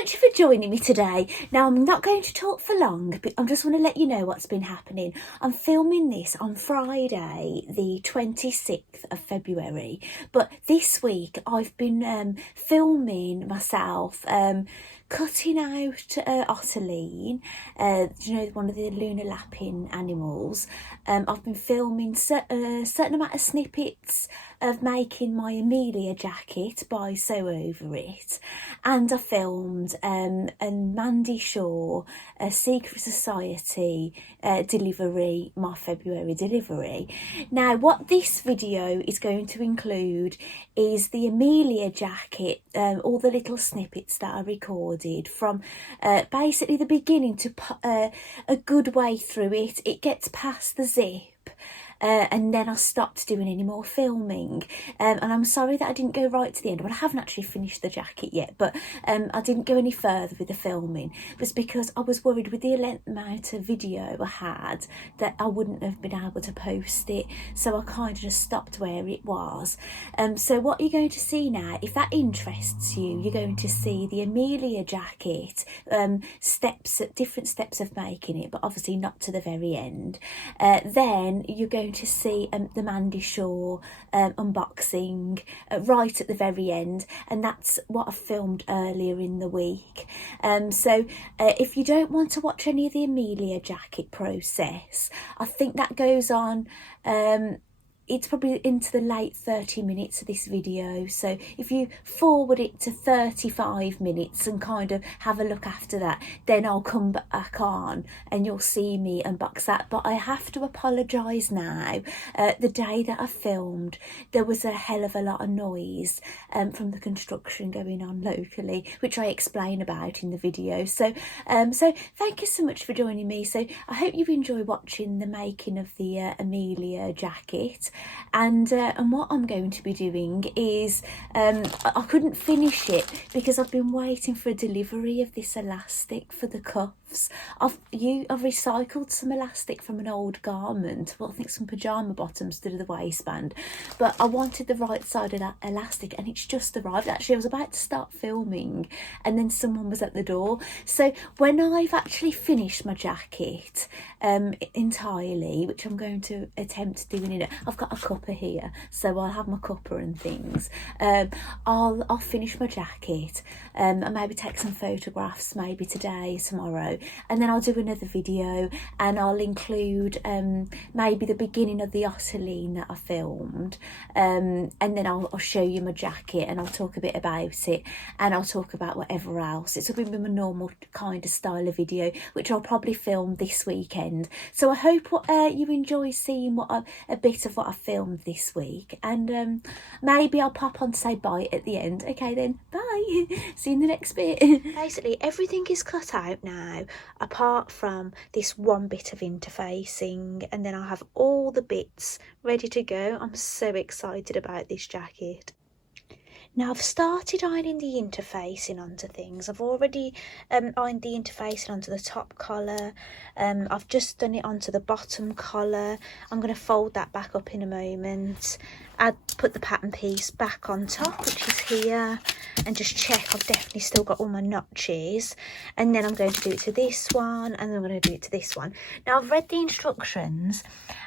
much for joining me today. Now, I'm not going to talk for long, but I just want to let you know what's been happening. I'm filming this on Friday, the 26th of February, but this week I've been filming myself cutting out Ottoline, you know, one of the lunar lapping animals. I've been filming a certain amount of snippets of making my Amelia Jacket by Sew Over It, and I filmed a Mandy Shaw, a Secret Society delivery, my February delivery. Now, what this video is going to include is the Amelia Jacket, all the little snippets that I recorded from basically the beginning to a good way through it. It gets past the zip. And then I stopped doing any more filming, and I'm sorry that I didn't go right to the end. Well, I haven't actually finished the jacket yet, but I didn't go any further with the filming. It was because I was worried with the amount of video I had that I wouldn't have been able to post it, so I kind of just stopped where it was. So what you're going to see now, if that interests you, you're going to see the Amelia Jacket, different steps of making it, but obviously not to the very end. Then you're going to see the Mandy Shaw unboxing right at the very end, and that's what I filmed earlier in the week. So if you don't want to watch any of the Amelia Jacket process, I think that goes on it's probably into the late 30 minutes of this video, so if you forward it to 35 minutes and kind of have a look after that, then I'll come back on and you'll see me unbox that. But I have to apologise now. The day that I filmed, there was a hell of a lot of noise from the construction going on locally, which I explain about in the video. So thank you so much for joining me. So I hope you enjoy watching the making of the Amelia Jacket. And what I'm going to be doing is I couldn't finish it because I've been waiting for a delivery of this elastic for the cuffs. I've recycled some elastic from an old garment, well, I think some pyjama bottoms to do the waistband, but I wanted the right side of that elastic, and it's just arrived. Actually, I was about to start filming and then someone was at the door. So when I've actually finished my jacket entirely, which I'm going to attempt doing it, I've got a cuppa here, so I'll have my cuppa and things. I'll finish my jacket and maybe take some photographs maybe today, tomorrow, and then I'll do another video and I'll include maybe the beginning of the Ottoline that I filmed, and then I'll show you my jacket and I'll talk a bit about it, and I'll talk about whatever else. It's going to be my normal kind of style of video, which I'll probably film this weekend. So I hope you enjoy seeing a bit of what I filmed this week, and maybe I'll pop on to say bye at the end. Okay then, bye. See you in the next bit. Basically everything is cut out now apart from this one bit of interfacing, and then I'll have all the bits ready to go. I'm so excited about this jacket. Now I've started ironing the interfacing onto things. I've already ironed the interfacing onto the top collar. I've just done it onto the bottom collar. I'm going to fold that back up in a moment. I'd put the pattern piece back on top, which is here, and just check I've definitely still got all my notches. And then I'm going to do it to this one, and then I'm going to do it to this one. Now I've read the instructions,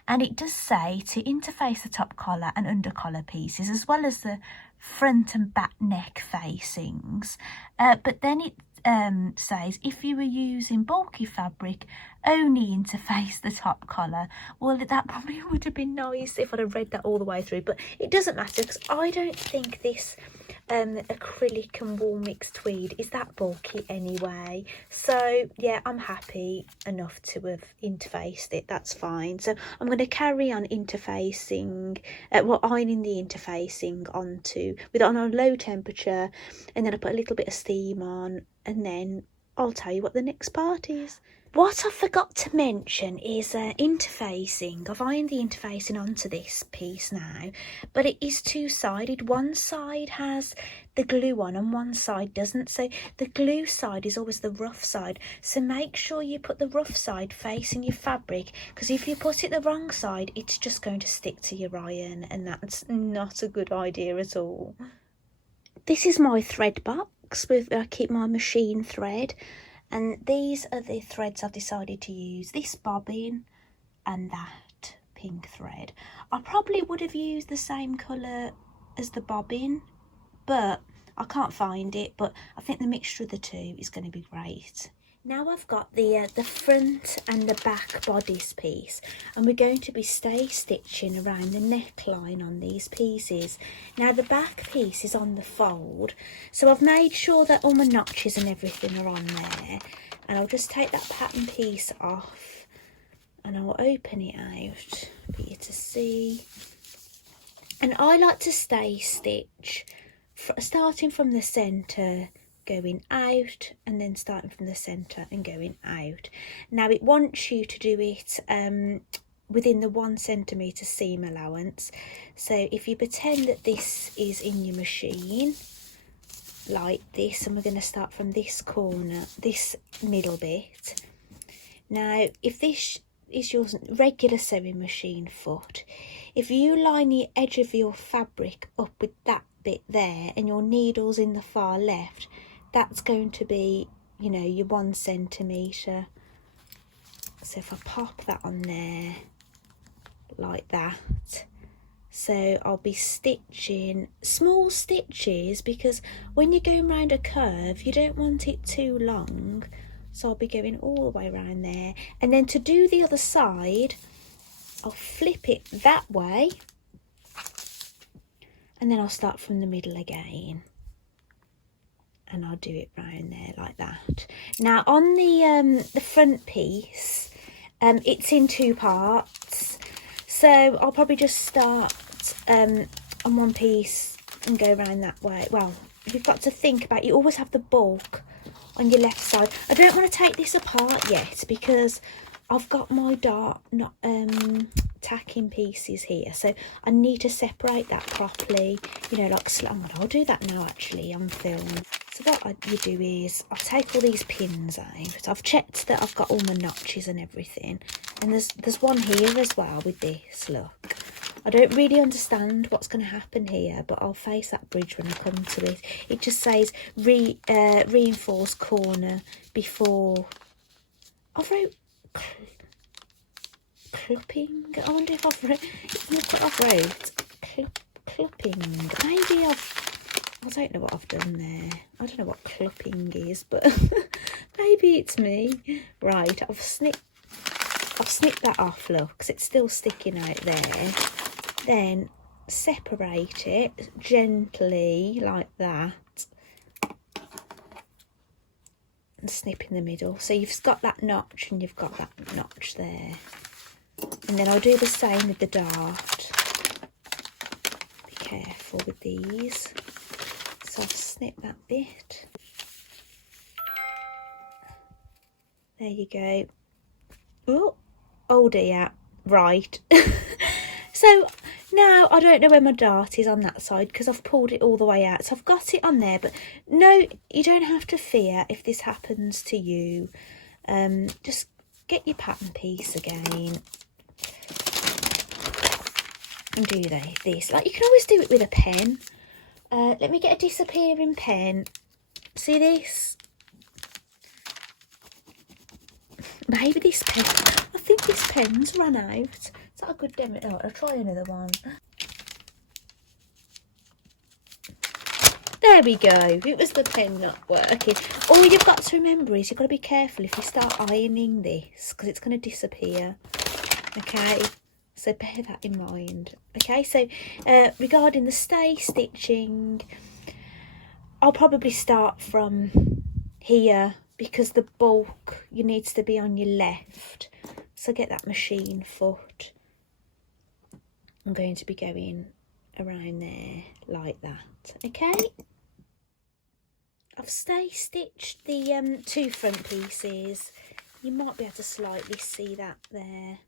and it does say to interface the top collar and under collar pieces, as well as the front and back neck facings, but then it says if you were using bulky fabric, only interface the top collar. Well, that probably would have been nice if I'd have read that all the way through, but it doesn't matter because I don't think this acrylic and wool mixed tweed is that bulky anyway. So yeah, I'm happy enough to have interfaced it. That's fine. So I'm going to carry on interfacing, ironing the interfacing on a low temperature, and then I put a little bit of steam on, and then I'll tell you what the next part is. What I forgot to mention is interfacing. I've ironed the interfacing onto this piece now, but it is two-sided. One side has the glue on and one side doesn't. So the glue side is always the rough side. So make sure you put the rough side facing your fabric, because if you put it the wrong side, it's just going to stick to your iron, and that's not a good idea at all. This is my thread box. box with I keep my machine thread, and these are the threads I've decided to use. This bobbin and that pink thread. I probably would have used the same colour as the bobbin, but I can't find it, but I think the mixture of the two is going to be great. Now I've got the front and the back bodice piece, and we're going to be stay stitching around the neckline on these pieces. Now the back piece is on the fold, so I've made sure that all my notches and everything are on there, and I'll just take that pattern piece off and I'll open it out for you to see. And I like to stay stitch starting from the centre, going out, and then starting from the centre and going out. Now it wants you to do it within the 1 centimetre seam allowance. So if you pretend that this is in your machine like this, and we're going to start from this corner, this middle bit. Now if this is your regular sewing machine foot, if you line the edge of your fabric up with that bit there and your needle's in the far left, that's going to be, you know, your 1 centimetre. So if I pop that on there like that, so I'll be stitching small stitches, because when you're going round a curve you don't want it too long, so I'll be going all the way around there. And then to do the other side, I'll flip it that way, and then I'll start from the middle again, and I'll do it round there like that. Now on the front piece, it's in 2 parts, so I'll probably just start on one piece and go around that way. Well, you've got to think about, you always have the bulk on your left side. I don't want to take this apart yet because I've got my dart not tacking pieces here, so I need to separate that properly, you know, like, oh, I'll do that now actually on film. So what you do is I'll take all these pins out. I've checked that I've got all my notches and everything, and there's one here as well with this, look. I don't really understand what's going to happen here, but I'll face that bridge when I come to it. It just says reinforce corner before. I wrote clipping. I wonder if I've wrote. Look what I've wrote. Clipping. Maybe I don't know what I've done there. I don't know what clipping is, but maybe it's me. Right, I've snipped that off, look, because it's still sticking out there. Then separate it gently like that and snip in the middle, so you've got that notch and you've got that notch there. And then I'll do the same with the dart. Be careful with these. So I've snipped that bit. There you go. Oh dear, right. So now I don't know where my dart is on that side because I've pulled it all the way out. So I've got it on there, but no, you don't have to fear if this happens to you. Just get your pattern piece again and do this. Like, you can always do it with a pen. Let me get a disappearing pen. See this? Maybe this pen. I think this pen's run out. Is that a good demo? Oh, I'll try another one. There we go. It was the pen not working. All you've got to remember is you've got to be careful if you start ironing this, because it's going to disappear. Okay, so bear that in mind. Okay, so regarding the stay stitching, I'll probably start from here because the bulk you needs to be on your left. So get that machine foot. I'm going to be going around there like that. Okay, I've stay stitched the 2 front pieces. You might be able to slightly see that there,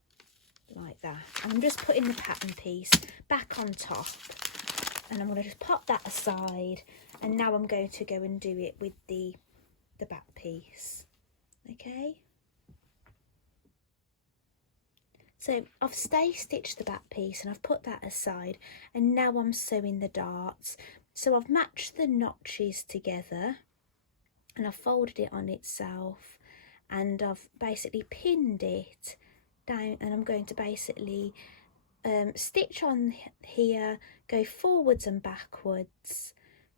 like that. And I'm just putting the pattern piece back on top, and I'm going to just pop that aside, and now I'm going to go and do it with the back piece. Okay, so I've stay stitched the back piece and I've put that aside, and now I'm sewing the darts. So I've matched the notches together and I've folded it on itself, and I've basically pinned it down, and I'm going to basically stitch on here, go forwards and backwards,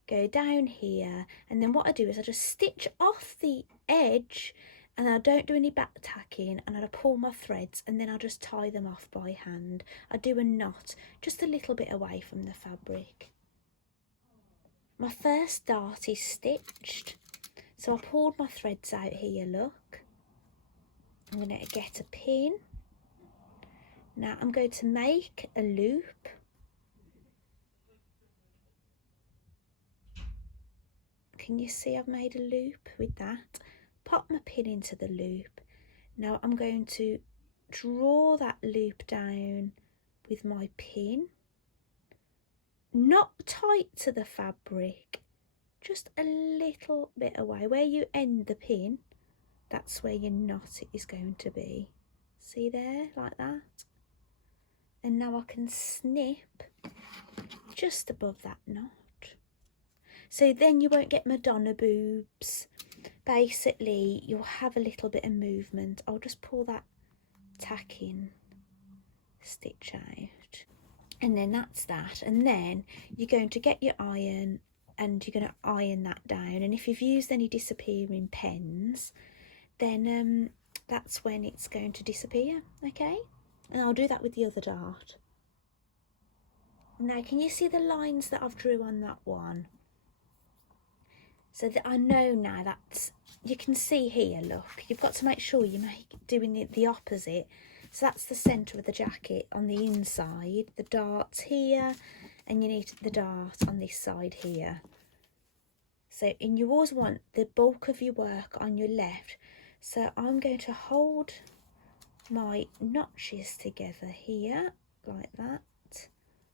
go down here, and then what I do is I just stitch off the edge, and I don't do any back tacking, and I pull my threads, and then I'll just tie them off by hand. I do a knot just a little bit away from the fabric. My first dart is stitched, so I pulled my threads out here, look. I'm going to get a pin. Now I'm going to make a loop. Can you see I've made a loop with that? Pop my pin into the loop. Now I'm going to draw that loop down with my pin. Not tight to the fabric, just a little bit away. Where you end the pin, that's where your knot is going to be. See there, like that? And now I can snip just above that knot. So then you won't get Madonna boobs. Basically, you'll have a little bit of movement. I'll just pull that tack in, stitch out. And then that's that. And then you're going to get your iron and you're going to iron that down. And if you've used any disappearing pens, then that's when it's going to disappear, okay? And I'll do that with the other dart. Now, can you see the lines that I've drew on that one? So that I know now that you can see here, look, you've got to make sure you doing the opposite. So that's the centre of the jacket on the inside, the dart's here, and you need the dart on this side here. So, and you always want the bulk of your work on your left. So I'm going to hold my notches together here, like that.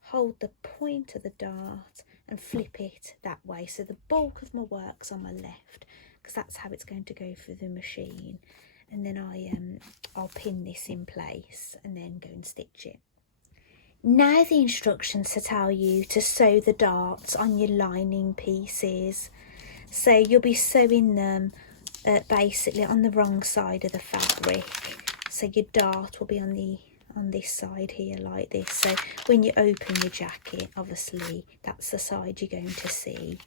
Hold the point of the dart and flip it that way. So the bulk of my work's on my left, because that's how it's going to go through the machine. And then I'll pin this in place and then go and stitch it. Now the instructions to tell you to sew the darts on your lining pieces. So you'll be sewing them basically on the wrong side of the fabric. So your dart will be on this side here like this. So when you open your jacket, obviously that's the side you're going to see.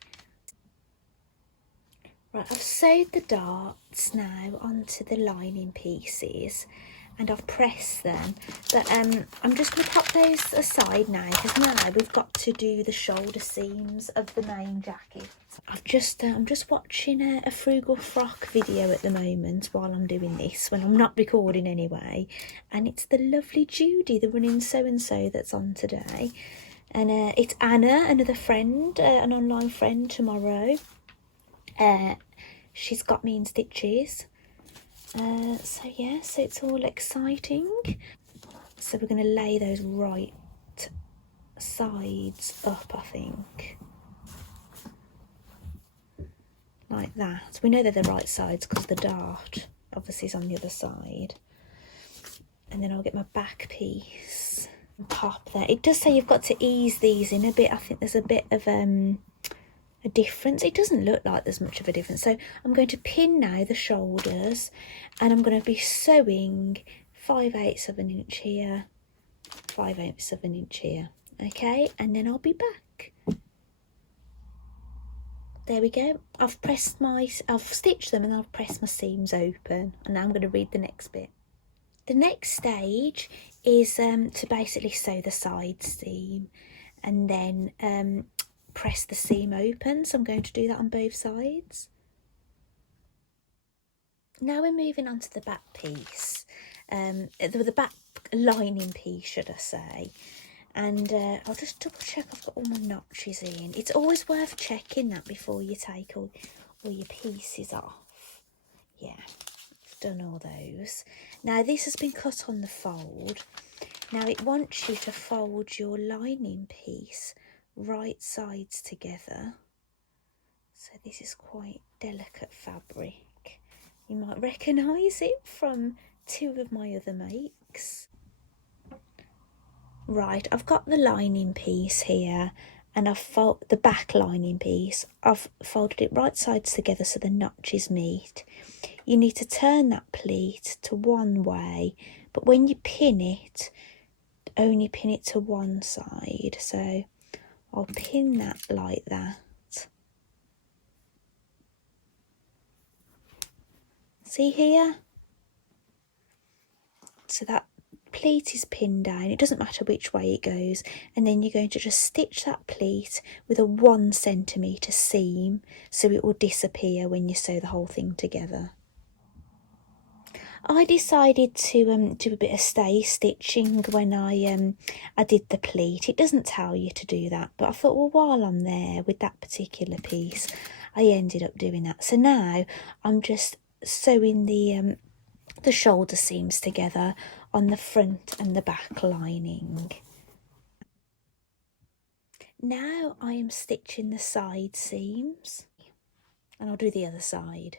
Right, I've sewed the darts now onto the lining pieces and I've pressed them, but I'm just going to pop those aside now, because now we've got to do the shoulder seams of the main jacket. I'm just watching a Frugal Frock video at the moment while I'm doing this, when I'm not recording anyway, and it's the lovely Judy, the running so-and-so, that's on today, and it's Anna, another friend, an online friend, tomorrow. She's got me in stitches. So yeah, so it's all exciting. So we're going to lay those right sides up, I think. Like that. We know they're the right sides because the dart obviously is on the other side. And then I'll get my back piece and pop there. It does say you've got to ease these in a bit. I think there's a bit of a difference. It doesn't look like there's much of a difference. So I'm going to pin now the shoulders, and I'm going to be sewing 5/8 of an inch here, 5/8 of an inch here, okay, and then I'll be back. There we go. I've stitched them and I've pressed my seams open, and now I'm going to read the next bit. The next stage is to basically sew the side seam and then press the seam open. So I'm going to do that on both sides. Now we're moving on to the back piece, the back lining piece, should I say. And I'll just double check I've got all my notches in. It's always worth checking that before you take all your pieces off. Yeah, I've done all those. Now this has been cut on the fold. Now it wants you to fold your lining piece right sides together. So this is quite delicate fabric. You might recognise it from two of my other makes. Right, I've got the lining piece here, and I've folded the back lining piece, I've folded it right sides together so the notches meet. You need to turn that pleat to one way, but when you pin it, only pin it to one side. So I'll pin that like that. See here? So that pleat is pinned down. It doesn't matter which way it goes. And then you're going to just stitch that pleat with a 1 centimetre seam so it will disappear when you sew the whole thing together. I decided to do a bit of stay stitching when I did the pleat. It doesn't tell you to do that, but I thought, well, while I'm there with that particular piece, I ended up doing that. So now I'm just sewing the shoulder seams together on the front and the back lining. Now I am stitching the side seams, and I'll do the other side.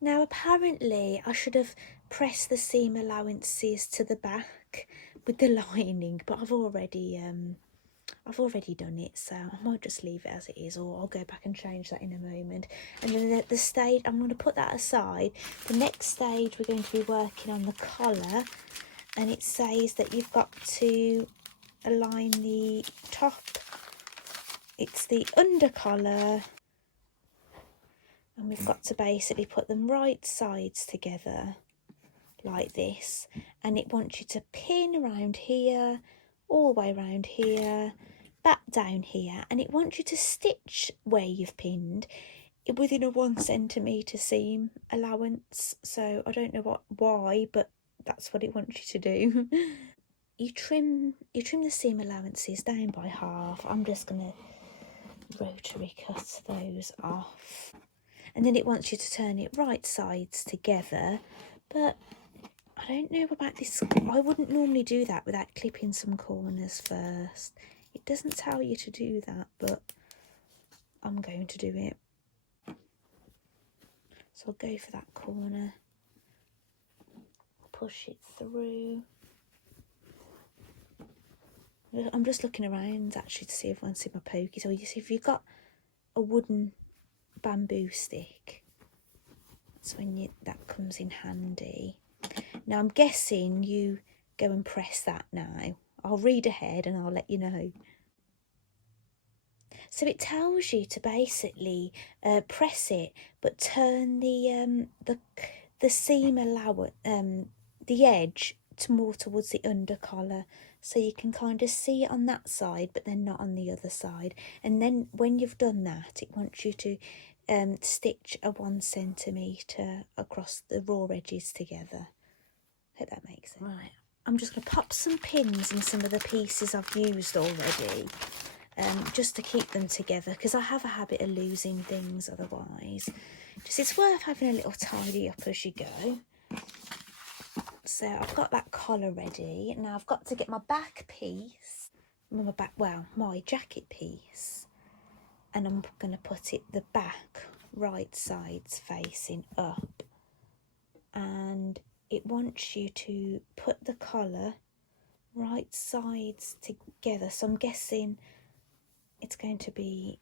Now apparently I should have pressed the seam allowances to the back with the lining, but I've already done it, so I might just leave it as it is, or I'll go back and change that in a moment. And then the stage, I'm going to put that aside. The next stage we're going to be working on the collar, and it says that you've got to align the top, it's the under collar, and we've got to basically put them right sides together like this, and it wants you to pin around here, all the way around here, back down here, and it wants you to stitch where you've pinned within a 1 centimetre seam allowance. So I don't know why, but that's what it wants you to do. You trim the seam allowances down by half. I'm just going to rotary cut those off, and then it wants you to turn it right sides together, but I don't know about this. I wouldn't normally do that without clipping some corners first. It doesn't tell you to do that, but I'm going to do it. So I'll go for that corner, push it through. I'm just looking around actually to see if I can see my pokey. So you see, if you've got a wooden bamboo stick, that's when that comes in handy. Now I'm guessing you go and press that now. I'll read ahead and I'll let you know. So it tells you to basically press it, but turn the seam the edge more towards the under collar, so you can kind of see it on that side, but then not on the other side. And then when you've done that, it wants you to stitch a 1 centimetre across the raw edges together. Hope that makes sense. Right, I'm just going to pop some pins in some of the pieces I've used already, just to keep them together, because I have a habit of losing things otherwise. Just, it's worth having a little tidy up as you go. So I've got that collar ready. Now I've got to get my back piece, my jacket piece, and I'm going to put it the back right sides facing up, and it wants you to put the collar right sides together. So I'm guessing it's going to be,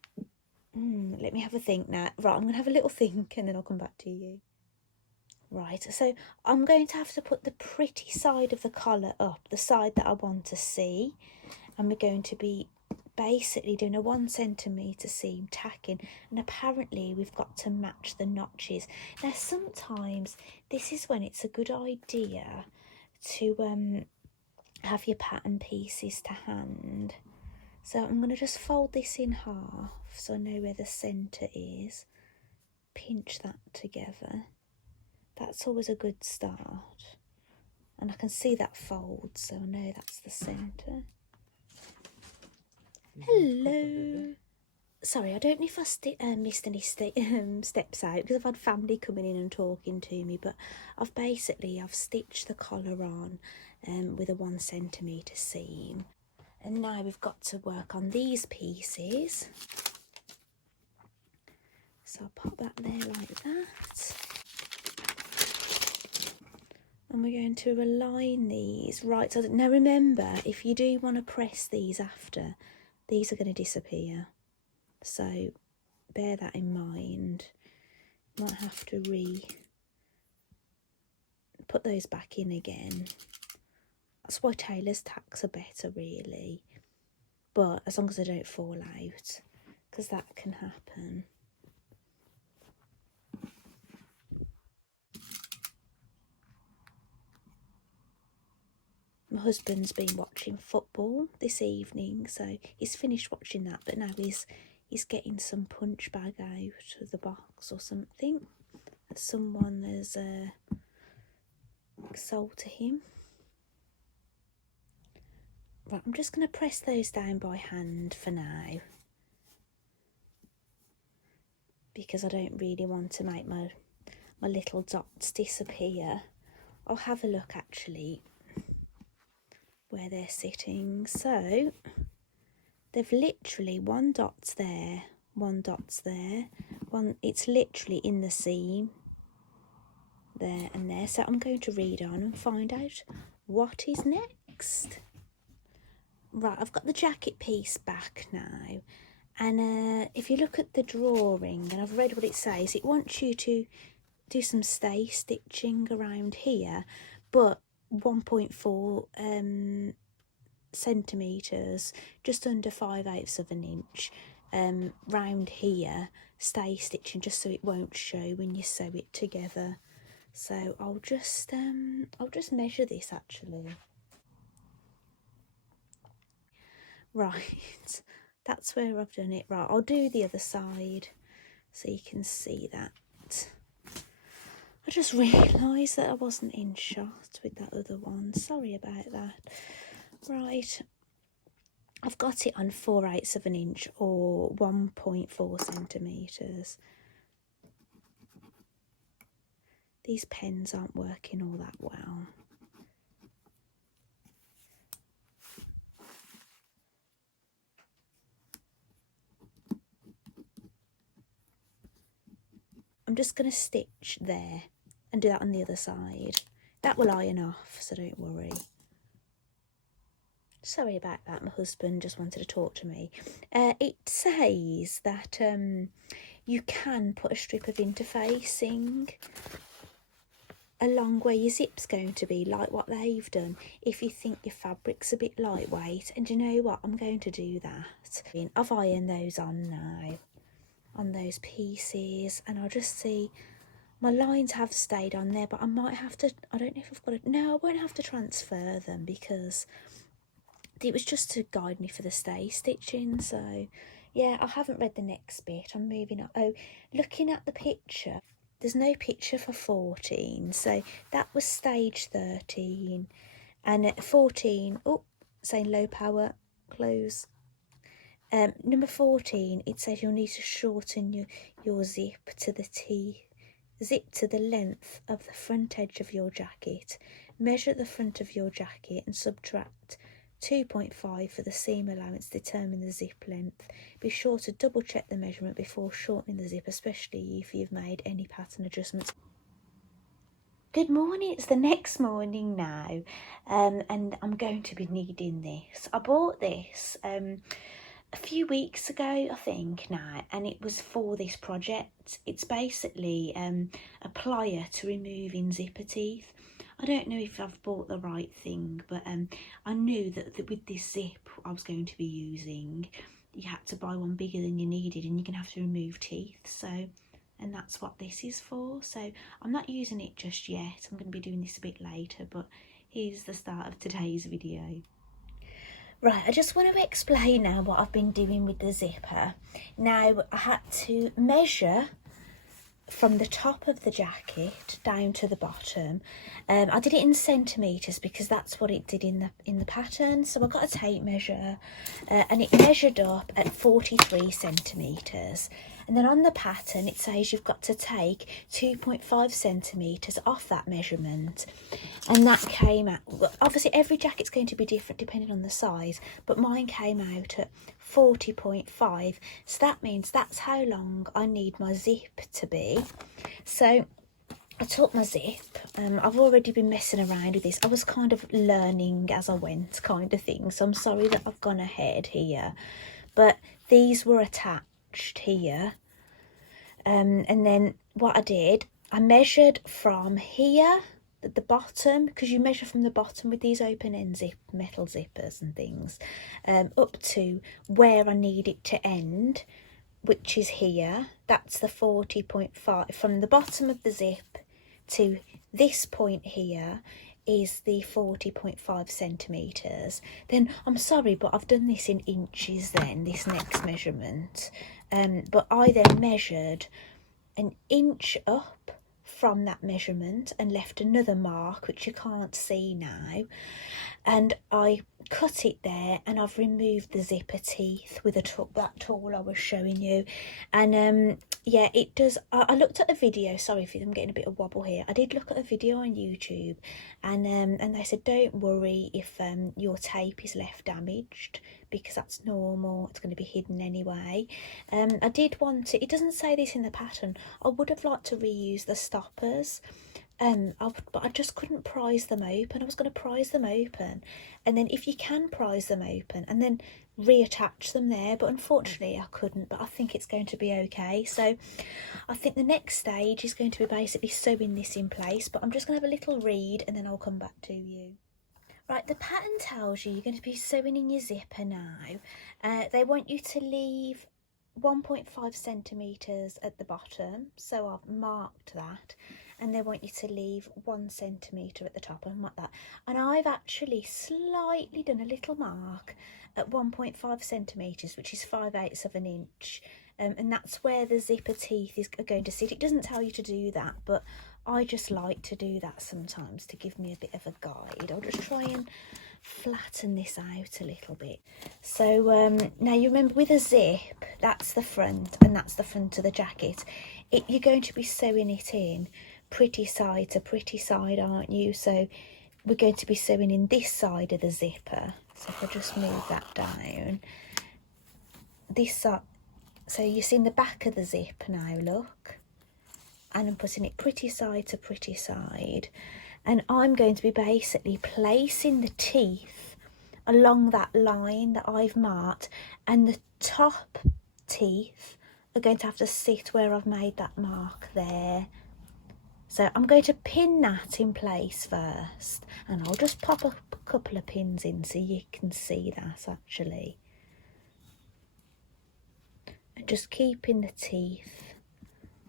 let me have a think now. Right, I'm going to have a little think and then I'll come back to you. Right, so I'm going to have to put the pretty side of the collar up, the side that I want to see, and we're going to be basically doing a 1 centimetre seam tacking, and apparently we've got to match the notches. Now sometimes this is when it's a good idea to have your pattern pieces to hand. So I'm going to just fold this in half so I know where the centre is, pinch that together. That's always a good start, and I can see that fold, so I know that's the centre. Hello. Sorry, I don't know if I missed any steps out, because I've had family coming in and talking to me, but I've stitched the collar on with a 1 centimetre seam, and now we've got to work on these pieces. So I'll pop that there like that. And we're going to align these right. So now remember, if you do want to press these after, these are going to disappear. So bear that in mind. Might have to put those back in again. That's why tailor's tacks are better, really. But as long as they don't fall out, because that can happen. My husband's been watching football this evening, so he's finished watching that, but now he's getting some punch bag out of the box or something that someone has sold to him. Right, I'm just going to press those down by hand for now, because I don't really want to make my little dots disappear. I'll have a look actually where they're sitting. So they've literally one dot's there, one dot's there, it's literally in the seam there and there. So I'm going to read on and find out what is next. Right, I've got the jacket piece back now, and if you look at the drawing, and I've read what it says, it wants you to do some stay stitching around here, but 1.4 centimetres, just under 5/8 of an inch, round here, stay stitching, just so it won't show when you sew it together. So I'll just measure this actually. Right, that's where I've done it. Right, I'll do the other side so you can see that. I just realised that I wasn't in shot with that other one. Sorry about that. Right, I've got it on 4/8 of an inch or 1.4 centimetres. These pens aren't working all that well. I'm just going to stitch there and do that on the other side. That will iron off, so don't worry. Sorry about that, my husband just wanted to talk to me. It says that you can put a strip of interfacing along where your zip's going to be, like what they've done, if you think your fabric's a bit lightweight. And you know what, I'm going to do that. I've ironed those on now, on those pieces, and I'll just see, my lines have stayed on there, but I might have to, I don't know if I've got to, no, I won't have to transfer them, because it was just to guide me for the stay stitching. So yeah, I haven't read the next bit, I'm moving on. Oh, looking at the picture, there's no picture for 14, so that was stage 13, and at 14, oh, saying low power, close. Number 14, it says you'll need to shorten your zip to the length of the front edge of your jacket. Measure at the front of your jacket and subtract 2.5 for the seam allowance to determine the zip length. Be sure to double check the measurement before shortening the zip, especially if you've made any pattern adjustments. Good morning, it's the next morning now, and I'm going to be needing this. I bought this a few weeks ago, I think now, and it was for this project. It's basically a plier to removing zipper teeth. I don't know if I've bought the right thing, but I knew that with this zip I was going to be using, you had to buy one bigger than you needed, and you're going to have to remove teeth. So, and that's what this is for. So I'm not using it just yet. I'm going to be doing this a bit later, but here's the start of today's video. Right, I just want to explain now what I've been doing with the zipper. Now, I had to measure from the top of the jacket down to the bottom. I did it in centimetres because that's what it did in the pattern. So I got a tape measure and it measured up at 43 centimetres. And then on the pattern it says you've got to take 2.5 centimetres off that measurement. And that came out, obviously every jacket's going to be different depending on the size, but mine came out at 40.5. So that means that's how long I need my zip to be. So I took my zip. I've already been messing around with this. I was kind of learning as I went, kind of thing. So I'm sorry that I've gone ahead here. but these were attached here. And then what I did, I measured from here at the bottom, because you measure from the bottom with these open end metal zippers and things, up to where I need it to end, which is here. That's the 40.5. From the bottom of the zip to this point here is the 40.5 centimetres. Then I'm sorry, but I've done this in inches then, this next measurement. But I then measured an inch up from that measurement and left another mark, which you can't see now, and I cut it there, and I've removed the zipper teeth with that tool I was showing you. And yeah, it does. I looked at a video, sorry if I'm getting a bit of wobble here, I did look at a video on YouTube, and they said don't worry if your tape is left damaged, because that's normal, it's going to be hidden anyway. I did want to, it doesn't say this in the pattern, I would have liked to reuse the stoppers, but I just couldn't prise them open. I was going to prise them open, and then if you can prise them open and then reattach them there, but unfortunately I couldn't. But I think it's going to be okay. So I think the next stage is going to be basically sewing this in place, but I'm just going to have a little read and then I'll come back to you. Right, the pattern tells you you're going to be sewing in your zipper now. They want you to leave 1.5 centimetres at the bottom, so I've marked that, and they want you to leave 1 centimetre at the top, and I'm like that. And I've actually slightly done a little mark at 1.5 centimetres, which is 5/8 of an inch, and that's where the zipper teeth are going to sit. It doesn't tell you to do that, but I just like to do that sometimes to give me a bit of a guide. I'll just try and flatten this out a little bit. So now you remember with a zip, that's the front and that's the front of the jacket. You're going to be sewing it in pretty side to pretty side, aren't you? So we're going to be sewing in this side of the zipper. So if I just move that down, this side, so you're seeing the back of the zip now, look, and I'm putting it pretty side to pretty side, and I'm going to be basically placing the teeth along that line that I've marked, and the top teeth are going to have to sit where I've made that mark there. So I'm going to pin that in place first, and I'll just pop a couple of pins in so you can see that actually. And just keeping the teeth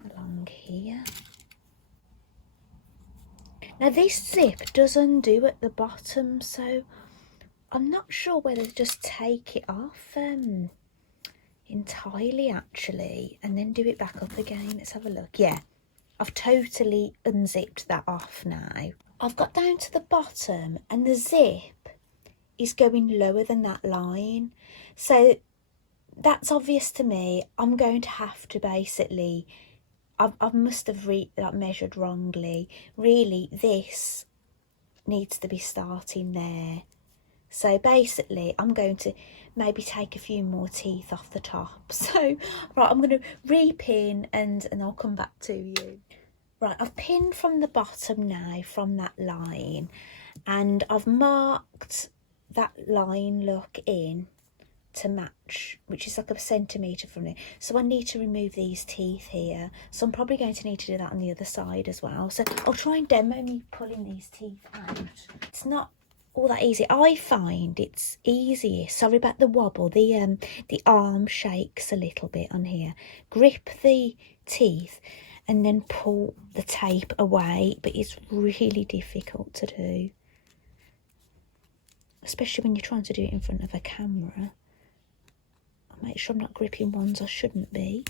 along here. Now this zip does undo at the bottom, so I'm not sure whether to just take it off entirely actually, and then do it back up again. Let's have a look. Yeah, I've totally unzipped that off now. I've got down to the bottom and the zip is going lower than that line, so that's obvious to me. I'm going to have to basically, I must have measured wrongly. Really, this needs to be starting there. So basically, I'm going to maybe take a few more teeth off the top. So, right, I'm going to re-pin and I'll come back to you. Right, I've pinned from the bottom now, from that line, and I've marked that line, look, in to match, which is like a centimetre from it. So I need to remove these teeth here, so I'm probably going to need to do that on the other side as well. So I'll try and demo me pulling these teeth out. It's not all that easy. I find it's easier, sorry about the wobble, the arm shakes a little bit on here. Grip the teeth and then pull the tape away, but it's really difficult to do, especially when you're trying to do it in front of a camera. Make sure I'm not gripping ones I shouldn't be.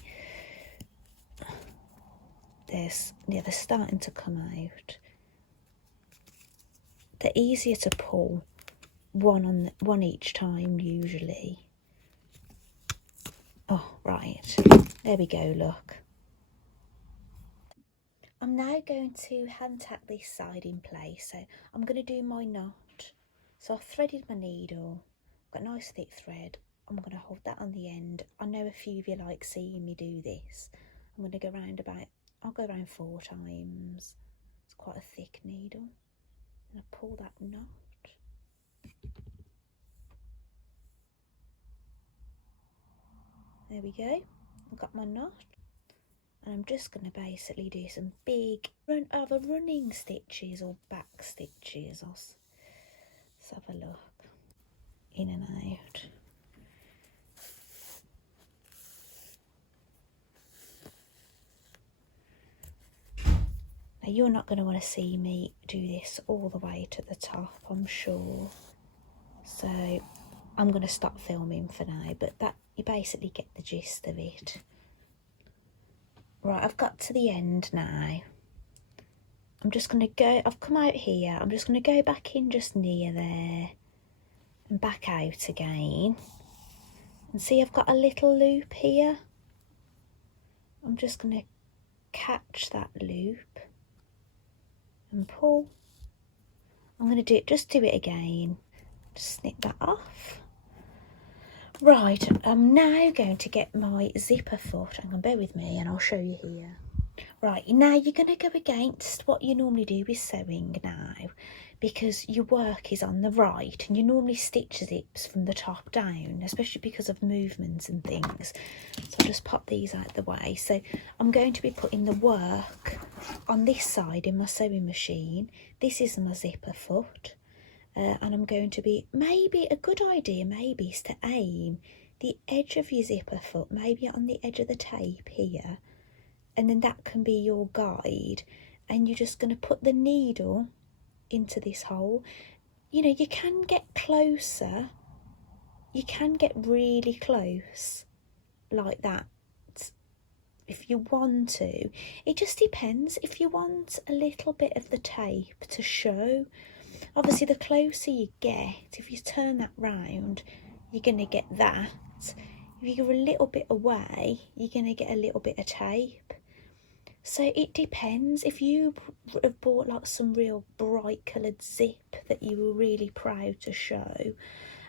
Yeah, they're starting to come out. They're easier to pull one each time usually. Oh, right. There we go, look. I'm now going to hand tack this side in place. So I'm going to do my knot. So I've threaded my needle, got a nice thick thread. I'm going to hold that on the end. I know a few of you like seeing me do this. I'm going to go around I'll go around 4 times. It's quite a thick needle. And I pull that knot. There we go. I've got my knot. And I'm just going to basically do some big either running stitches or back stitches. Let's have a look. In and out. Now you're not going to want to see me do this all the way to the top, I'm sure. So I'm going to stop filming for now, but that you basically get the gist of it. Right, I've got to the end now. I'm just going to go, I've come out here, I'm just going to go back in just near there and back out again. And see, I've got a little loop here. I'm just going to catch that loop and pull. I'm going to just do it again. Just snip that off. Right, I'm now going to get my zipper foot. Hang on, bear with me and I'll show you here. Right, now you're going to go against what you normally do with sewing now, because your work is on the right and you normally stitch zips from the top down, especially because of movements and things. So I'll just pop these out the way. So I'm going to be putting the work on this side in my sewing machine. This is my zipper foot. And I'm going to be, maybe a good idea maybe is to aim the edge of your zipper foot, maybe on the edge of the tape here, and then that can be your guide, and you're just going to put the needle into this hole. You know, you can get closer, you can get really close like that if you want to. It just depends. If you want a little bit of the tape to show, obviously the closer you get, if you turn that round, you're going to get that. If you're a little bit away, you're going to get a little bit of tape. So it depends. If you have bought like some real bright coloured zip that you were really proud to show,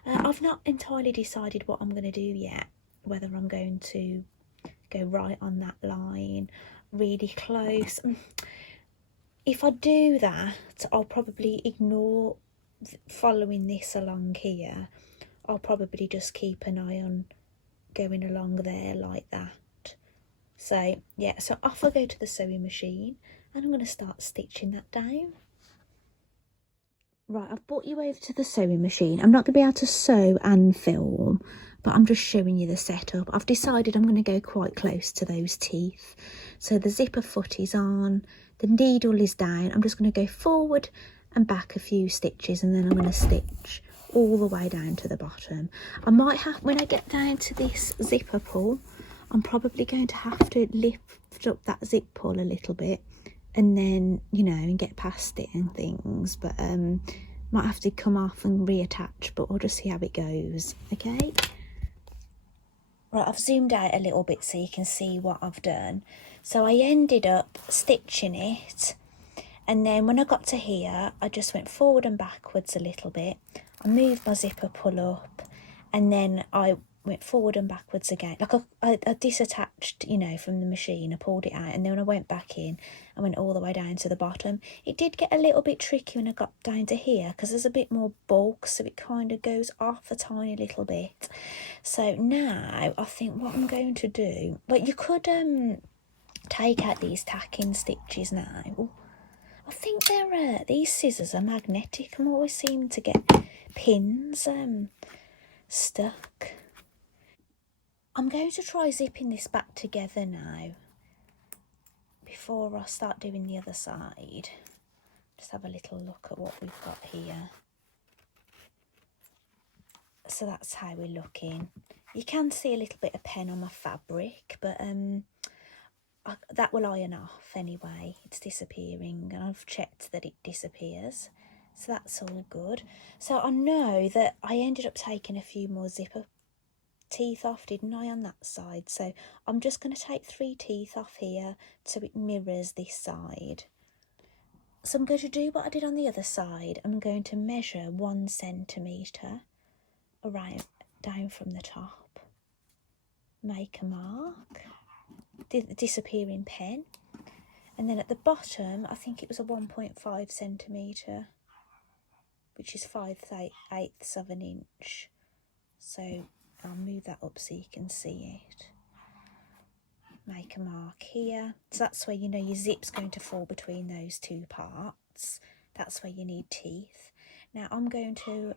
I've not entirely decided what I'm going to do yet, whether I'm going to go right on that line, really close. If I do that, I'll probably ignore following this along here. I'll probably just keep an eye on going along there like that. So yeah, so off I go to the sewing machine and I'm going to start stitching that down. Right, I've brought you over to the sewing machine. I'm not going to be able to sew and film, but I'm just showing you the setup. I've decided I'm going to go quite close to those teeth. So the zipper foot is on, the needle is down. I'm just going to go forward and back a few stitches, and then I'm going to stitch all the way down to the bottom. I might have, when I get down to this zipper pull, I'm probably going to have to lift up that zip pull a little bit and then, you know, and get past it and things, but might have to come off and reattach, but we'll just see how it goes. Okay, right, I've zoomed out a little bit so you can see what I've done. So I ended up stitching it, and then when I got to here I just went forward and backwards a little bit. I moved my zipper pull up, and then I went forward and backwards again. Like I disattached, you know, from the machine. I pulled it out, and then when I went back in, I went all the way down to the bottom. It did get a little bit tricky when I got down to here because there's a bit more bulk, so it kind of goes off a tiny little bit. So now I think what I'm going to do, but you could take out these tacking stitches now. Ooh, I think they're these scissors are magnetic. I'm always seem to get pins stuck. I'm going to try zipping this back together now before I start doing the other side. Just have a little look at what we've got here. So that's how we're looking. You can see a little bit of pen on my fabric, but that will iron off anyway. It's disappearing, and I've checked that it disappears, so that's all good. So I know that I ended up taking a few more zipper teeth off, didn't I, on that side? So I'm just going to take 3 teeth off here so it mirrors this side. So I'm going to do what I did on the other side. I'm going to measure 1 centimetre around down from the top, make a mark, the disappearing pen, and then at the bottom I think it was a 1.5 centimetre, which is 5/8 of an inch. So I'll move that up so you can see it. make a mark here. So that's where you know your zip's going to fall between those two parts. That's where you need teeth. Now I'm going to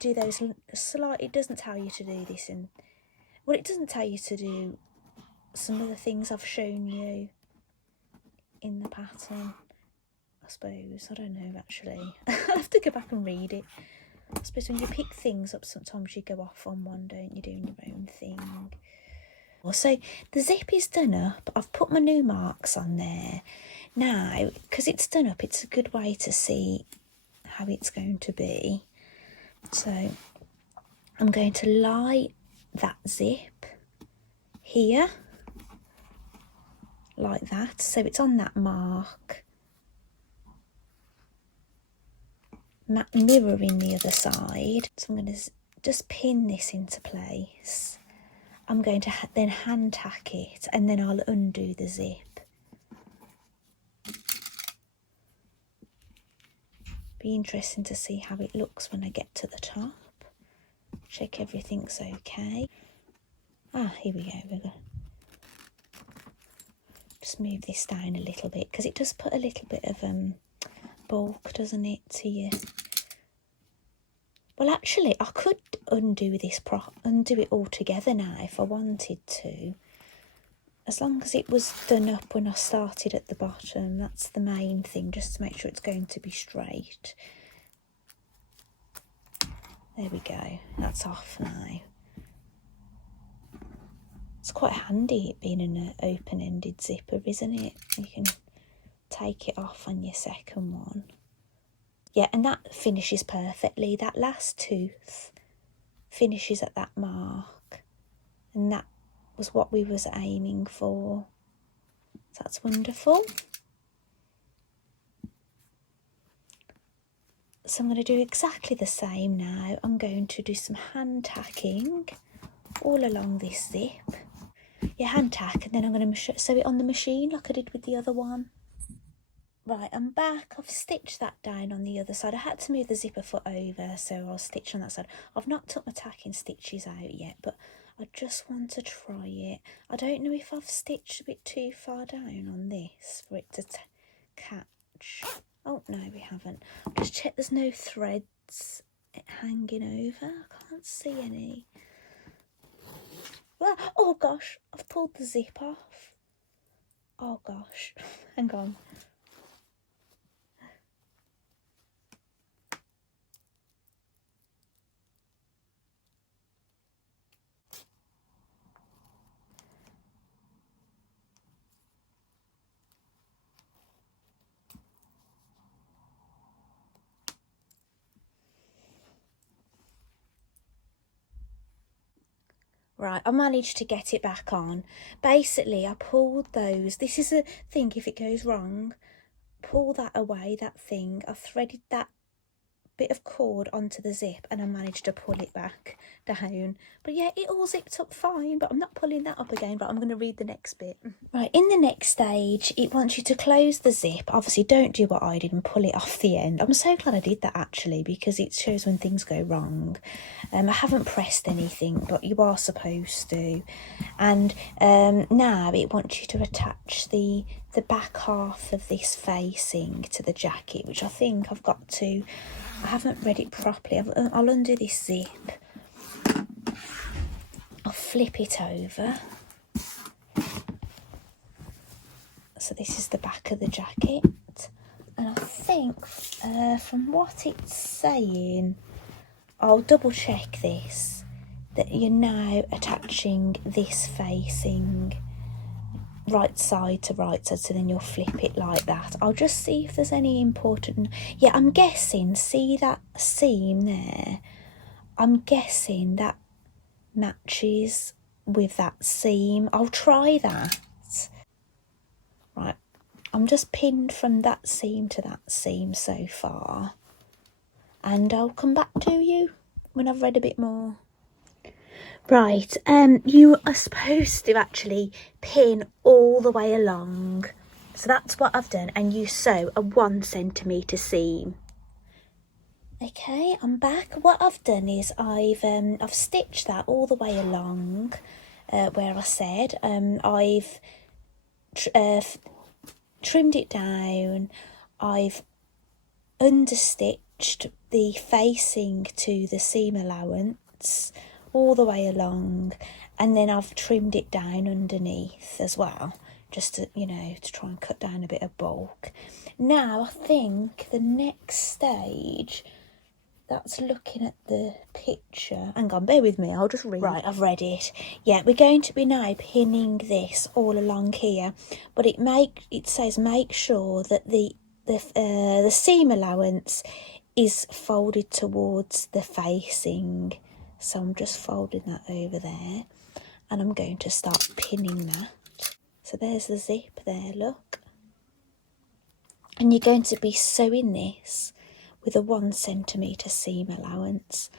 do those slightly. It doesn't tell you to do this, and well, it doesn't tell you to do some of the things I've shown you in the pattern, I suppose. I don't know, actually. I'll have to go back and read it. I suppose when you pick things up, sometimes you go off on one, don't you, doing your own thing. So the zip is done up. I've put my new marks on there. Now, because it's done up, it's a good way to see how it's going to be. So I'm going to lie that zip here, like that, so it's on that mark. Mirroring the other side. So I'm going to just pin this into place. I'm going to then hand tack it, and then I'll undo the zip. Be interesting to see how it looks when I get to the top. Check everything's okay. Here we go. We're going to just move this down a little bit, because it does put a little bit of bulk, doesn't it, to you? Well, actually, I could undo it all together now if I wanted to. As long as it was done up when I started at the bottom, that's the main thing, just to make sure it's going to be straight. There we go, that's off now. It's quite handy it being an open-ended zipper, isn't it? You can take it off on your second one. Yeah, and that finishes perfectly. That last tooth finishes at that mark, and that was what we was aiming for. So that's wonderful. So I'm going to do exactly the same now. I'm going to do some hand tacking all along this zip. Yeah, hand tack, and then I'm going to sew it on the machine like I did with the other one. Right, I'm back. I've stitched that down on the other side. I had to move the zipper foot over, so I'll stitch on that side. I've not took my tacking stitches out yet, but I just want to try it. I don't know if I've stitched a bit too far down on this for it to catch. Oh, no, we haven't. Just check there's no threads hanging over. I can't see any. Well, oh, gosh, I've pulled the zip off. Oh, gosh. Hang on. Right, I managed to get it back on. Basically, I pulled those. This is a thing, if it goes wrong, pull that away, that thing. I threaded that bit of cord onto the zip, and I managed to pull it back down. But yeah, it all zipped up fine, but I'm not pulling that up again, but I'm going to read the next bit. Right, in the next stage, it wants you to close the zip. Obviously, don't do what I did and pull it off the end. I'm so glad I did that, actually, because it shows when things go wrong. I haven't pressed anything, but you are supposed to. And now it wants you to attach the back half of this facing to the jacket, which I think I've got to. I haven't read it properly. I'll undo this zip. I'll flip it over. So this is the back of the jacket. And I think from what it's saying, I'll double check this, that you're now attaching this facing right side to right side, so then you'll flip it like that. I'll just see if there's any important. Yeah, I'm guessing, see that seam there, I'm guessing that matches with that seam. I'll try that. Right, I'm just pinned from that seam to that seam so far, and I'll come back to you when I've read a bit more. Right, you are supposed to actually pin all the way along. So that's what I've done, and you sew a 1 centimetre seam. Okay, I'm back. What I've done is I've stitched that all the way along, where I said I've trimmed it down, I've understitched the facing to the seam allowance all the way along, and then I've trimmed it down underneath as well, just to, you know, to try and cut down a bit of bulk. Now I think the next stage, that's looking at the picture. Hang on, bear with me, I'll just read. Right, I've read it. Yeah, we're going to be now pinning this all along here, but it says make sure that the seam allowance is folded towards the facing. So I'm just folding that over there, and I'm going to start pinning that. So there's the zip there, look. And you're going to be sewing this with a 1 centimetre seam allowance.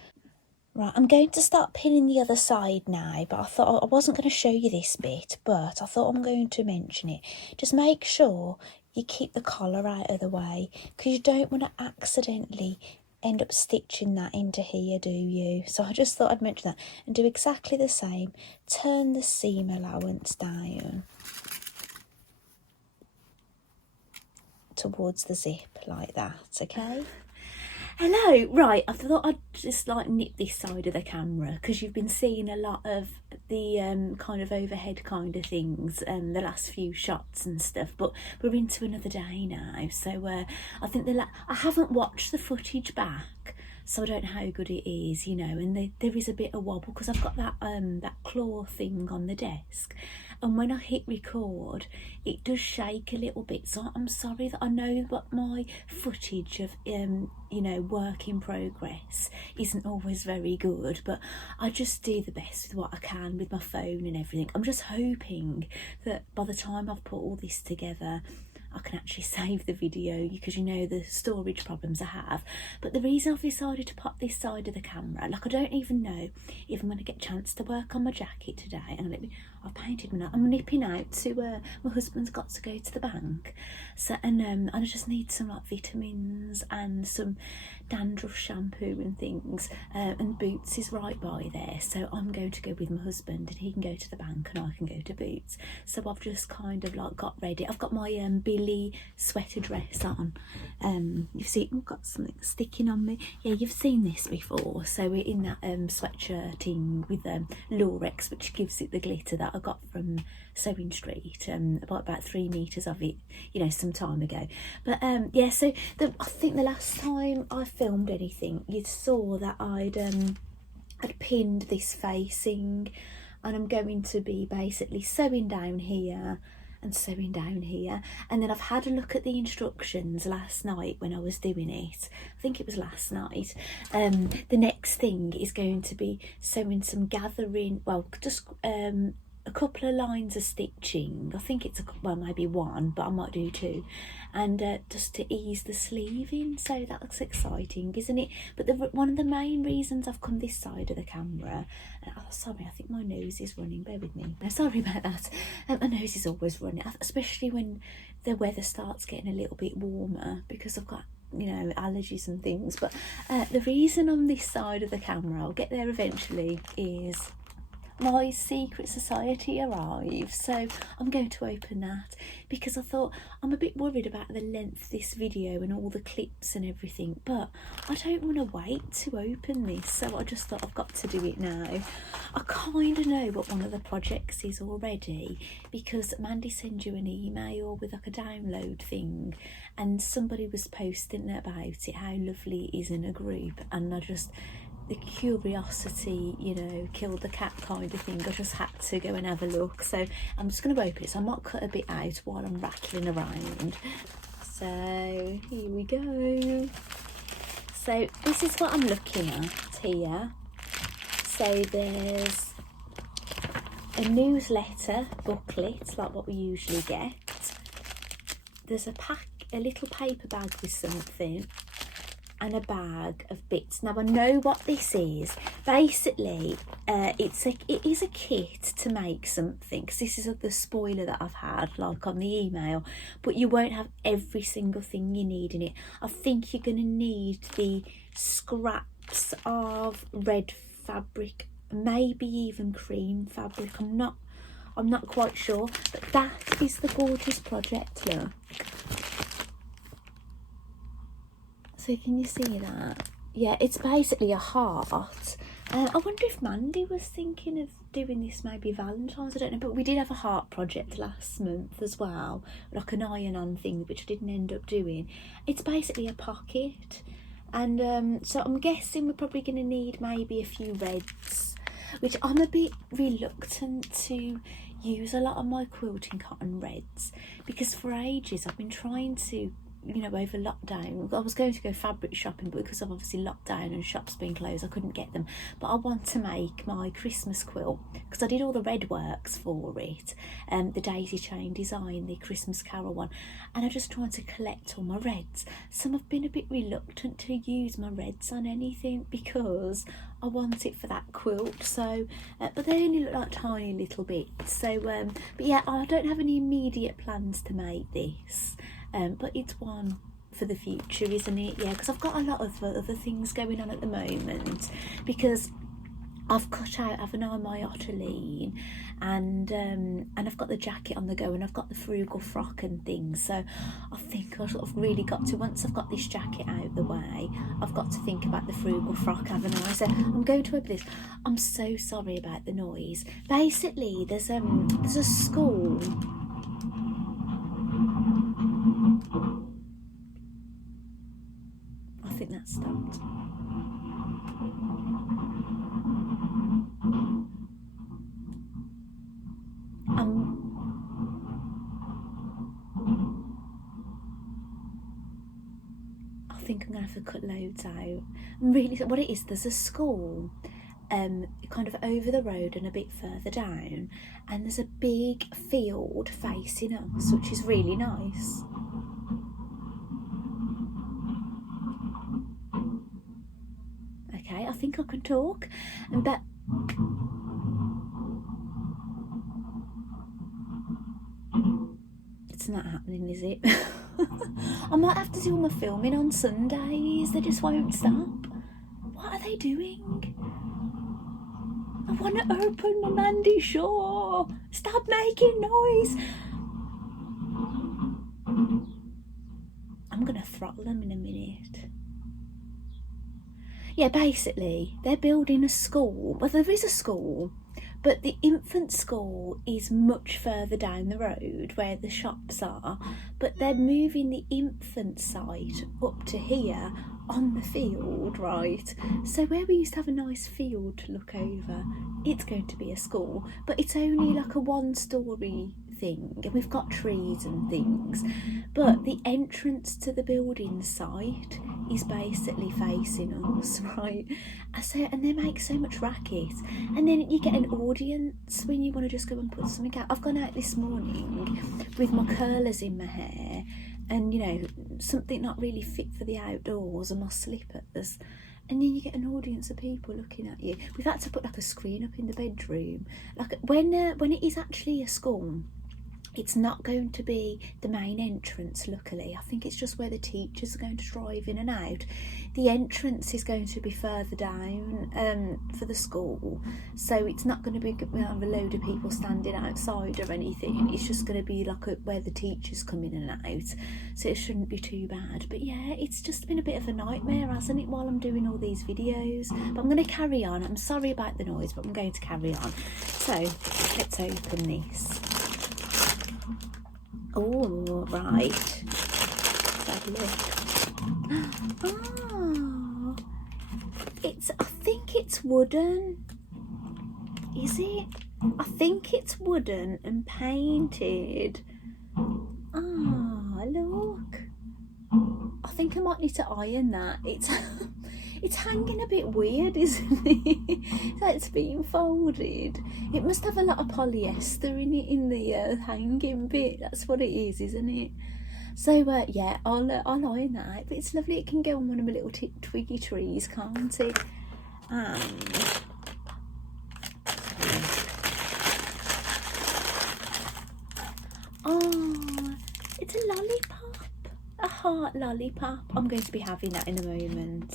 Right, I'm going to start pinning the other side now, but I thought I wasn't going to show you this bit, but I thought I'm going to mention it. Just make sure you keep the collar out of the way, because you don't want to accidentally end up stitching that into here, do you? So I just thought I'd mention that, and do exactly the same. Turn the seam allowance down towards the zip like that, okay? Hello, right, I thought I'd just like nip this side of the camera, because you've been seeing a lot of the kind of overhead kind of things the last few shots and stuff, but we're into another day now, so I think I haven't watched the footage back, so I don't know how good it is, you know, and there is a bit of wobble because I've got that claw thing on the desk, and when I hit record it does shake a little bit, so I'm sorry that I know that my footage of you know, work in progress isn't always very good, but I just do the best with what I can with my phone and everything. I'm just hoping that by the time I've put all this together I can actually save the video, because you know the storage problems I have. But the reason I've decided to pop this side of the camera, like I don't even know if I'm going to get a chance to work on my jacket today, and I've painted my, I'm nipping out to my husband's got to go to the bank, so and I just need some like vitamins and some dandruff shampoo and things, and Boots is right by there, so I'm going to go with my husband and he can go to the bank and I can go to Boots. So I've just kind of like got ready. I've got my Billy sweater dress on. You've seen, I've got something sticking on me. Yeah, you've seen this before. So we're in that sweatshirting with Lurex, which gives it the glitter that I got from Sewing Street, about 3 meters of it, you know, some time ago. But yeah, so I think the last time I filmed anything, you saw that I'd pinned this facing, and I'm going to be basically sewing down here and sewing down here, and then I've had a look at the instructions last night when I was doing it. I think it was last night. The next thing is going to be sewing some gathering, well, just a couple of lines of stitching. I think it's well, maybe one, but I might do 2, and just to ease the sleeve in. So that looks exciting, isn't it? But one of the main reasons I've come this side of the camera, oh sorry, I think my nose is running, bear with me. No, sorry about that. My nose is always running, especially when the weather starts getting a little bit warmer, because I've got, you know, allergies and things. But the reason on this side of the camera, I'll get there eventually, is my secret society arrives, so I'm going to open that, because I thought I'm a bit worried about the length of this video and all the clips and everything, but I don't want to wait to open this, so I just thought I've got to do it now. I kind of know what one of the projects is already, because Mandy sends you an email with like a download thing, and somebody was posting about it, how lovely it is in a group, and I just, the curiosity, you know, killed the cat kind of thing. I just had to go and have a look. So I'm just going to open it. So I might cut a bit out while I'm rattling around. So here we go. So this is what I'm looking at here. So there's a newsletter booklet, like what we usually get. There's a little paper bag with something, and a bag of bits. Now I know what this is. Basically, it is a kit to make something, because this is the spoiler that I've had, like on the email, but you won't have every single thing you need in it. I think you're going to need the scraps of red fabric maybe even cream fabric. I'm not quite sure, but that is the gorgeous project, look. So can you see that? Yeah, it's basically a heart. I wonder if Mandy was thinking of doing this maybe Valentine's, I don't know, but we did have a heart project last month as well, like an iron-on thing, which I didn't end up doing. It's basically a pocket, and so I'm guessing we're probably going to need maybe a few reds, which I'm a bit reluctant to use a lot of my quilting cotton reds, because for ages I've been trying to, you know, over lockdown, I was going to go fabric shopping, but because of obviously lockdown and shops being closed, I couldn't get them. But I want to make my Christmas quilt, because I did all the red works for it, the daisy chain design, the Christmas Carol one, and I just trying to collect all my reds. So I've been a bit reluctant to use my reds on anything, because I want it for that quilt. So but they only look like tiny little bits. So but yeah, I don't have any immediate plans to make this. But it's one for the future, isn't it? Yeah, because I've got a lot of other things going on at the moment, because I've cut out, haven't I, my Ottoline, and I've got the jacket on the go, and I've got the frugal frock and things. So I think I've sort of really got to, once I've got this jacket out the way, I've got to think about the frugal frock, haven't I? So I'm going to open this. I'm so sorry about the noise. Basically, there's a school. I think that stopped. I think I'm gonna have to cut loads out. I'm really, what it is, there's a school kind of over the road and a bit further down, and there's a big field facing us, which is really nice. Okay, I think I can talk, but it's not happening, is it? I might have to do all my filming on Sundays. They just won't stop. What are they doing? I want to open my Mandy Shaw. Stop making noise. I'm gonna throttle them in a minute. Yeah, basically, they're building a school. Well, there is a school, but the infant school is much further down the road where the shops are, but they're moving the infant site up to here on the field, right? So where we used to have a nice field to look over, it's going to be a school, but it's only like a one-storey thing, and we've got trees and things, but the entrance to the building site is basically facing us, right? So, and they make so much racket, and then you get an audience when you want to just go and put something out. I've gone out this morning with my curlers in my hair, and you know, something not really fit for the outdoors, and my slippers, and then you get an audience of people looking at you. We've had to put like a screen up in the bedroom. Like when it is actually a school, it's not going to be the main entrance, luckily. I think it's just where the teachers are going to drive in and out. The entrance is going to be further down for the school, so it's not going to be a load of people standing outside or anything. It's just going to be like where the teachers come in and out, so it shouldn't be too bad. But yeah, it's just been a bit of a nightmare, hasn't it, while I'm doing all these videos. But I'm going to carry on. I'm sorry about the noise, but I'm going to carry on. So let's open this. Oh, right. Let's have a look. Oh, I think it's wooden. Is it? I think it's wooden and painted. Ah, look. I think I might need to iron that. It's hanging a bit weird, isn't it? It's like it's being folded. It must have a lot of polyester in it, in the hanging bit. That's what it is, isn't it? So yeah, I'll iron that out. But it's lovely. It can go on one of my little twiggy trees, can't it? Oh, it's a lollipop. A heart lollipop. I'm going to be having that in a moment.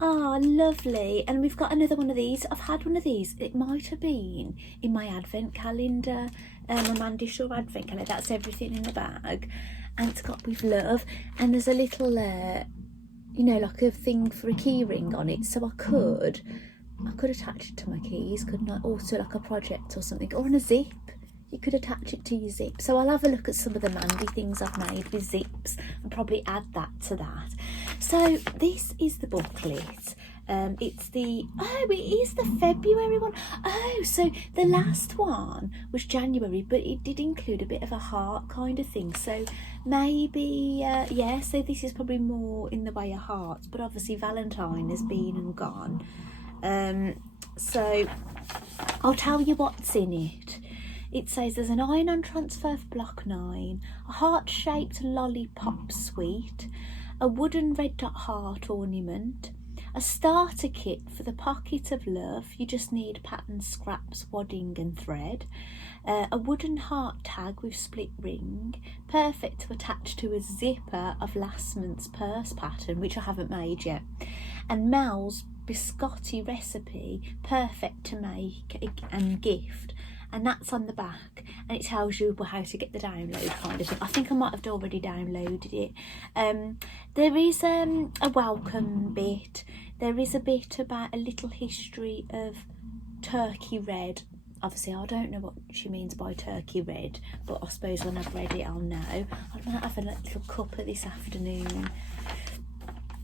Oh, lovely. And we've got another one of these. I've had one of these. It might have been in my advent calendar, my Mandy Shaw advent calendar. That's everything in the bag. And it's got with love. And there's a little, you know, like a thing for a key ring on it. So I could attach it to my keys, couldn't I? Also like a project or something. Or on a zip. You could attach it to your zip. So I'll have a look at some of the Mandy things I've made with zips and probably add that to that. So this is the booklet. It's the, oh, it is the February one. Oh, so the last one was January, but it did include a bit of a heart kind of thing. So maybe, yeah, so this is probably more in the way of hearts, but obviously Valentine has been and gone. So I'll tell you what's in it. It says there's an iron-on transfer for block 9, a heart-shaped lollipop sweet, a wooden red dot heart ornament, a starter kit for the pocket of love. You just need pattern scraps, wadding and thread. A wooden heart tag with split ring, perfect to attach to a zipper of last month's purse pattern, which I haven't made yet. And Mel's biscotti recipe, perfect to make and gift. And that's on the back, and it tells you how to get the download kind of thing. I think I might have already downloaded it. There is a welcome bit. There is a bit about a little history of turkey red. Obviously I don't know what she means by turkey red, but I suppose when I've read it I'll know. I might have a little cuppa this afternoon.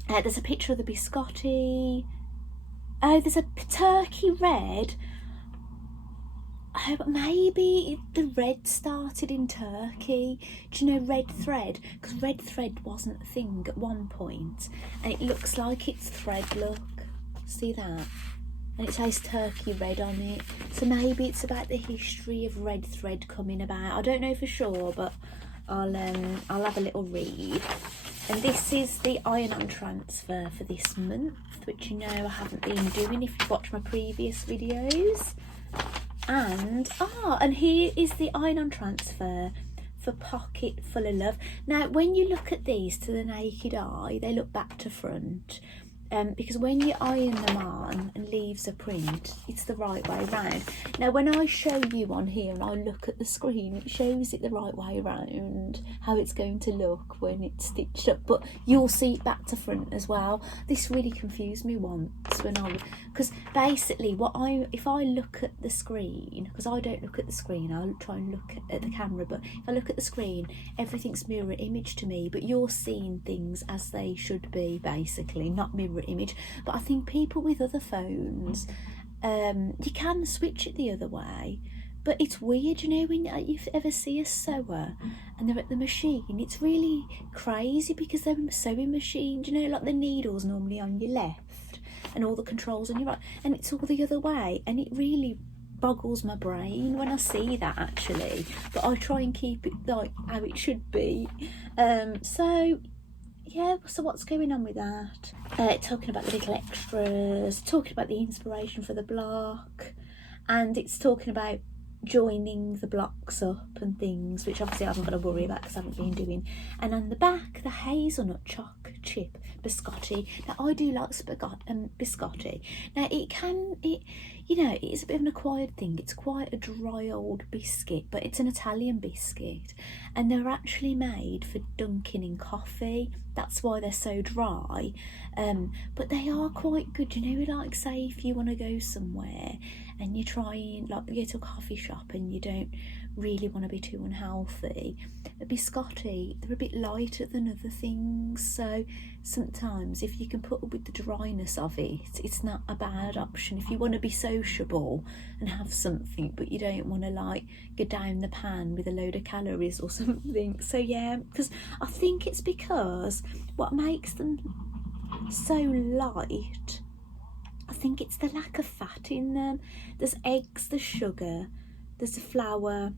There's a picture of the biscotti. Oh, there's a turkey red. Oh, but maybe the red started in Turkey. Do you know red thread? Because red thread wasn't a thing at one point, and it looks like it's thread. Look, see that? And it says turkey red on it. So maybe it's about the history of red thread coming about. I don't know for sure, but I'll have a little read. And this is the iron-on transfer for this month, which you know I haven't been doing if you've watched my previous videos. And here is the iron-on transfer for pocket full of love. Now when you look at these to the naked eye, they look back to front, because when you iron them on and leaves a print, it's the right way round. Now when I show you on here and I look at the screen, it shows it the right way round, how it's going to look when it's stitched up, but you'll see it back to front as well. This really confused me once because basically if I look at the screen, because I don't look at the screen, I'll try and look at the camera, but if I look at the screen, everything's mirror image to me, but you're seeing things as they should be, basically, not mirror image. But I think people with other phones, you can switch it the other way, but it's weird, you know, when you ever see a sewer and they're at the machine, it's really crazy because they're a sewing machine, you know, like the needle's normally on your left and all the controls on your right, and it's all the other way, and it really boggles my brain when I see that, actually. But I try and keep it like how it should be. So yeah, so what's going on with that? Talking about the little extras, talking about the inspiration for the block, and it's talking about joining the blocks up and things, which obviously I haven't got to worry about because I haven't been doing. And on the back, the hazelnut choc chip biscotti. Now I do like biscotti. Now you know, it's a bit of an acquired thing. It's quite a dry old biscuit, but it's an Italian biscuit, and they're actually made for dunking in coffee. That's why they're so dry, but they are quite good. You know, like say if you want to go somewhere and you're trying, like you go to a coffee shop and you don't really want to be too unhealthy, a biscotti, they're a bit lighter than other things, so sometimes if you can put up with the dryness of it, it's not a bad option if you want to be sociable and have something, but you don't want to like go down the pan with a load of calories or something. So yeah, because I think it's because what makes them so light, I think it's the lack of fat in them. There's eggs, there's sugar, there's the flour,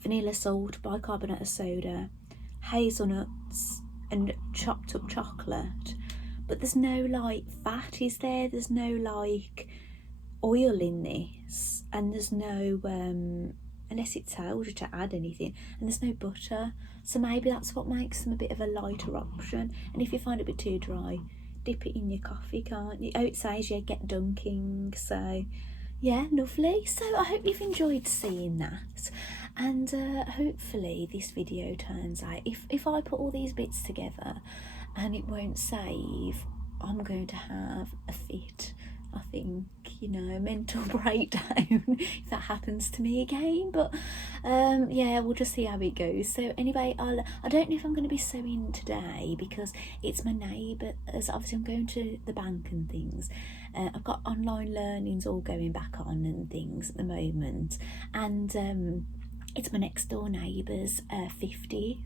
vanilla salt, bicarbonate of soda, hazelnuts and chopped up chocolate, but there's no like fat, is there? There's no like oil in this, and there's no unless it tells you to add anything, and there's no butter, so maybe that's what makes them a bit of a lighter option. And if you find it a bit too dry, dip it in your coffee, can't you? Oh, it says, yeah, get dunking, so yeah, lovely. So I hope you've enjoyed seeing that, and hopefully this video turns out, if I put all these bits together and it won't save, I'm going to have a fit, I think, you know, mental breakdown if that happens to me again. But yeah, we'll just see how it goes. So anyway, I don't know if I'm going to be sewing today because it's my neighbour, as obviously I'm going to the bank and things. I've got online learnings all going back on and things at the moment, and it's my next door neighbour's 50th,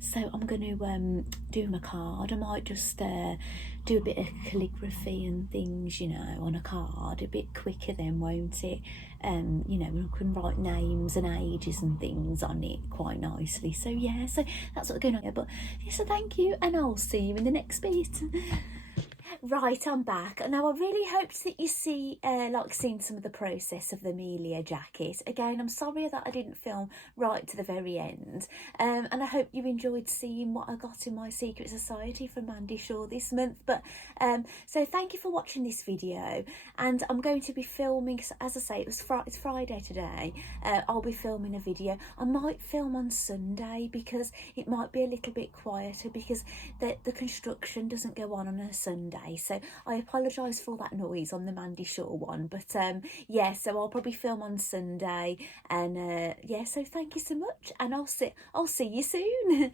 so I'm going to do him a card. I might just do a bit of calligraphy and things, you know, on a card, a bit quicker then, won't it? You know, we can write names and ages and things on it quite nicely. So yeah, so that's what's going on here. But yeah, so thank you, and I'll see you in the next bit. Right, I'm back. Now, I really hoped that you seen some of the process of the Amelia jacket. Again, I'm sorry that I didn't film right to the very end. And I hope you enjoyed seeing what I got in my Secret Society from Mandy Shaw this month. But so thank you for watching this video. And I'm going to be filming, as I say, it's Friday today. I'll be filming a video. I might film on Sunday because it might be a little bit quieter because the construction doesn't go on a Sunday. So I apologise for all that noise on the Mandy Shaw one, but yeah, so I'll probably film on Sunday, and yeah, so thank you so much, and I'll see you soon.